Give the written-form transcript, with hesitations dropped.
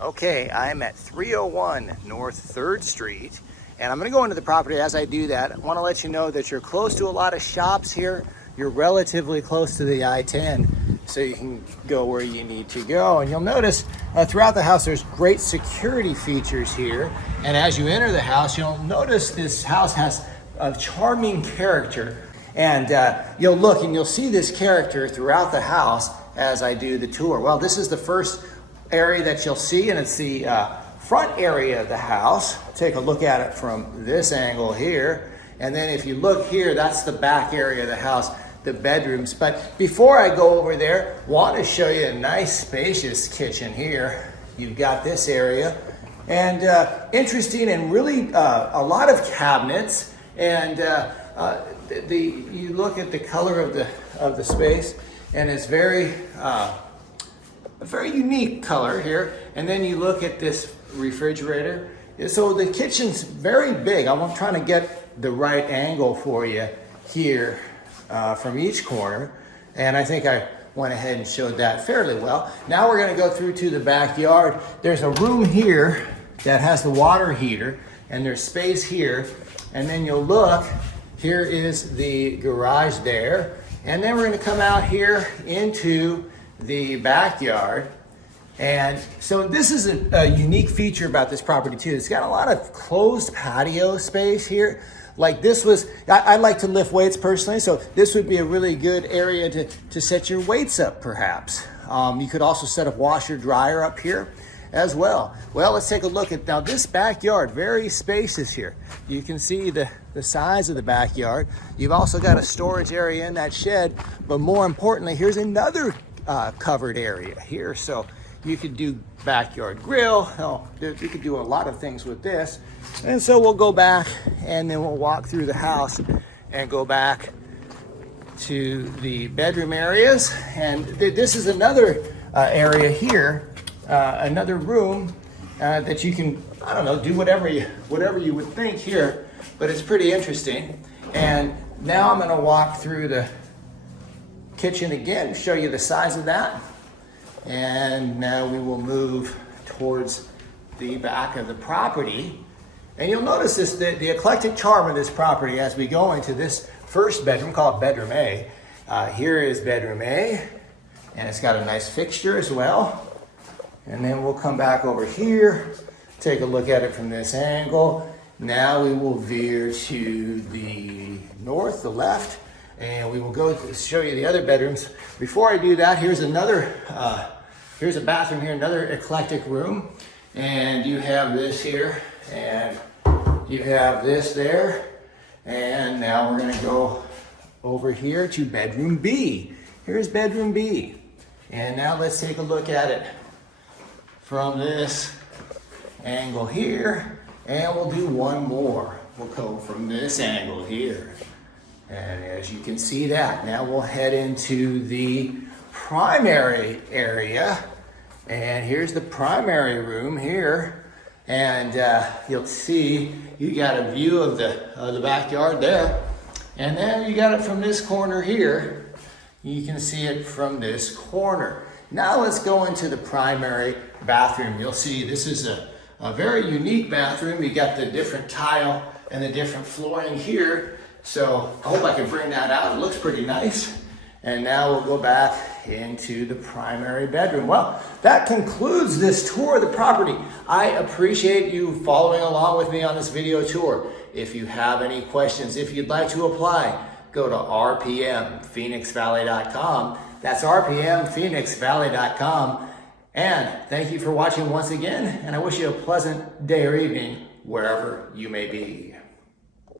Okay, I'm at 301 North 3rd Street, and I'm going to go into the property. As I do that, I want to let you know that you're close to a lot of shops here. You're relatively close to the I-10, so you can go where you need to go. And you'll notice throughout the house, there's great security features here. And as you enter the house, you'll notice this house has a charming character. And you'll look and you'll see this character throughout the house as I do the tour. Well, this is the first area that you'll see, and it's the front area of the house. Take a look at it from this angle here. And then if you look here, that's the back area of the house, the bedrooms. But before I go over there, want to show you a nice spacious kitchen here. You've got this area, and interesting, and really a lot of cabinets. And you look at the color of the space, and it's a very unique color here. And then you look at this refrigerator. So the kitchen's very big. I'm trying to get the right angle for you here from each corner. And I think I went ahead and showed that fairly well. Now we're gonna go through to the backyard. There's a room here that has the water heater, and there's space here. And then you'll look, here is the garage there. And then we're gonna come out here into the backyard. And so this is a unique feature about this property too. It's got a lot of closed patio space here. Like this was, I like to lift weights personally, so this would be a really good area to set your weights up perhaps. You could also set a washer dryer up here as well. Well, let's take a look at now this backyard, very spacious here. You can see the size of the backyard. You've also got a storage area in that shed, but more importantly, here's another covered area here. So you could do backyard grill. You could do a lot of things with this. And so we'll go back and then we'll walk through the house and go back to the bedroom areas. And this is another area here, another room that you can, I don't know, do whatever you would think here, but it's pretty interesting. And now I'm gonna walk through the kitchen again, show you the size of that. And now we will move towards the back of the property. And you'll notice this, the eclectic charm of this property as we go into this first bedroom called bedroom A. Here is bedroom A, and it's got a nice fixture as well. And then we'll come back over here, take a look at it from this angle. Now we will veer to the north, the left, and we will go to show you the other bedrooms. Before I do that, here's another, here's a bathroom here, another eclectic room. And you have this here, and you have this there. And now we're gonna go over here to bedroom B. Here's bedroom B. And now let's take a look at it from this angle here. And we'll do one more. We'll go from this angle here. And as you can see that, now we'll head into the primary area. And here's the primary room here. And you'll see you got a view of the backyard there. And then you got it from this corner here. You can see it from this corner. Now let's go into the primary bathroom. You'll see this is a very unique bathroom. You got the different tile and the different flooring here. So I hope I can bring that out. It looks pretty nice. And now we'll go back into the primary bedroom. Well, that concludes this tour of the property. I appreciate you following along with me on this video tour. If you have any questions, if you'd like to apply, go to rpmphoenixvalley.com. That's rpmphoenixvalley.com. And thank you for watching once again. And I wish you a pleasant day or evening wherever you may be.